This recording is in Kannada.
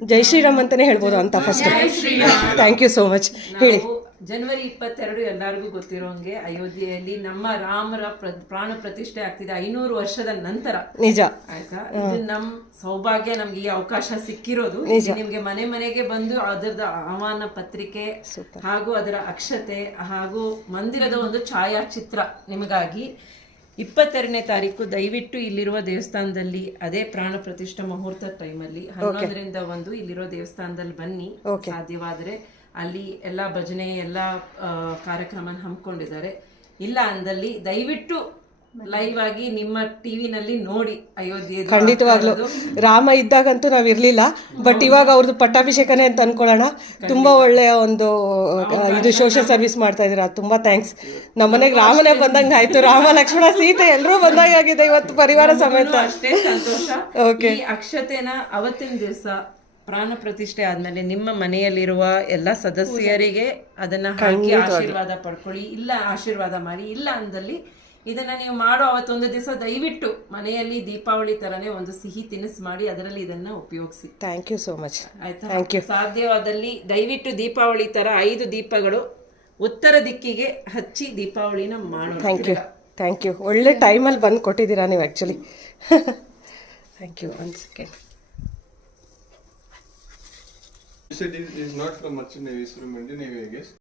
ಜೈ ಶ್ರೀರಾಮ್ ಅಂತಾನೆ ಹೇಳ್ಬೋದು ಅಂತ first thank you so much ಹೇಳಿ ನಾವು ಜನವರಿ ಇಪ್ಪತ್ತೆರಡು ಎಲ್ಲರಿಗೂ ಗೊತ್ತಿರೋಂಗೆ ಅಯೋಧ್ಯೆಯಲ್ಲಿ ನಮ್ಮ ರಾಮರ ಪ್ರಾಣ ಪ್ರತಿಷ್ಠೆ ಆಗ್ತಿದೆ ಐನೂರು ವರ್ಷದ ನಂತರ. ನಿಜ. ಆಯ್ತಾ? ಇದು ನಮ್ ಸೌಭಾಗ್ಯ ನಮ್ಗೆ ಈ ಅವಕಾಶ ಸಿಕ್ಕಿರೋದು. ನಿಮ್ಗೆ ಮನೆ ಮನೆಗೆ ಬಂದು ಅದರದ ಆಹ್ವಾನ ಪತ್ರಿಕೆ ಹಾಗೂ ಅದರ ಅಕ್ಷತೆ ಹಾಗೂ ಮಂದಿರದ ಒಂದು ಛಾಯಾಚಿತ್ರ ನಿಮಗಾಗಿ ಇಪ್ಪತ್ತೆರಡನೇ ತಾರೀಕು ದಯವಿಟ್ಟು ಇಲ್ಲಿರುವ ದೇವಸ್ಥಾನದಲ್ಲಿ ಅದೇ ಪ್ರಾಣ ಪ್ರತಿಷ್ಠಾ ಮುಹೂರ್ತ ಟೈಮಲ್ಲಿ ಹನ್ನೊಂದರಿಂದ ಒಂದು ಇಲ್ಲಿರೋ ದೇವಸ್ಥಾನದಲ್ಲಿ ಬನ್ನಿ. ಸಾಧ್ಯವಾದರೆ ಅಲ್ಲಿ ಎಲ್ಲ ಭಜನೆ ಎಲ್ಲ ಕಾರ್ಯಕ್ರಮ ಹಮ್ಮಿಕೊಂಡಿದ್ದಾರೆ. ಇಲ್ಲ ಅಂದಲ್ಲಿ ದಯವಿಟ್ಟು ಲೈವ್ ಆಗಿ ನಿಮ್ಮ ಟಿವಿನಲ್ಲಿ ನೋಡಿ ಅಯೋಧ್ಯೆ ಖಂಡಿತವಾಗ್ಲು. ರಾಮ ಇದ್ದಾಗಂತೂ ನಾವು ಇರ್ಲಿಲ್ಲ ಬಟ್ ಇವಾಗ ಅವ್ರದ್ದು ಪಟ್ಟಾಭಿಷೇಕನೇ ಅಂತ ಅನ್ಕೊಳ್ಳೋಣ. ತುಂಬಾ ಒಳ್ಳೆಯ ಒಂದು ಇದು ಸೋಷಿಯಲ್ ಸರ್ವಿಸ್ ಮಾಡ್ತಾ ಇದ್ದೀರಾ. ತುಂಬಾ ಥ್ಯಾಂಕ್ಸ್ ನಮ್ಮನೆಗೆ ರಾಮನೇ ಬಂದಂಗೆ ಆಯ್ತು. ರಾಮ ಲಕ್ಷ್ಮಣ ಸೀತೆ ಎಲ್ಲರೂ ಬಂದಾಗ ಆಗಿದೆ ಇವತ್ತು ಪರಿವಾರ ಸಮೇತ. ಅಷ್ಟೇ ಸಂತೋಷ. ಈ ಅಕ್ಷತೆನ ಅವತ್ತಿನ ದಿವಸ ಪ್ರಾಣ ಪ್ರತಿಷ್ಠೆ ಆದ್ಮೇಲೆ ನಿಮ್ಮ ಮನೆಯಲ್ಲಿರುವ ಎಲ್ಲ ಸದಸ್ಯರಿಗೆ ಅದನ್ನ ಹಾಕಿ ಆಶೀರ್ವಾದ ಪಡ್ಕೊಳ್ಳಿ. ಇಲ್ಲ ಆಶೀರ್ವಾದ ಮಾಡಿ. ಇಲ್ಲ ಅಂದಲ್ಲಿ ಇದನ್ನ ನೀವು ಮಾಡೋ ಅವತ್ತೊಂದು ದಿವಸ ದಯವಿಟ್ಟು ಮನೆಯಲ್ಲಿ ದೀಪಾವಳಿ ತರನೇ ಒಂದು ಸಿಹಿ ತಿನಿಸು ಮಾಡಿ ಅದರಲ್ಲಿ ಇದನ್ನ ಉಪಯೋಗಿಸಿ. ಥ್ಯಾಂಕ್ ಯು ಸೋ ಮಚ್ ಆಯ್ತಾ? ಸಾಧ್ಯವಾದಲ್ಲಿ ದಯವಿಟ್ಟು ದೀಪಾವಳಿ ತರ ಐದು ದೀಪಗಳು ಉತ್ತರ ದಿಕ್ಕಿಗೆ ಹಚ್ಚಿ ದೀಪಾವಳಿನ ಮಾಡೋಣ. ಥ್ಯಾಂಕ್ ಯು ಥ್ಯಾಂಕ್ ಯು ಒಳ್ಳೆ ಟೈಮಲ್ಲಿ ಬಂದು ಕೊಟ್ಟಿದ್ದೀರಾ ನೀವು actually thank you one second You said it is not from Indian guess.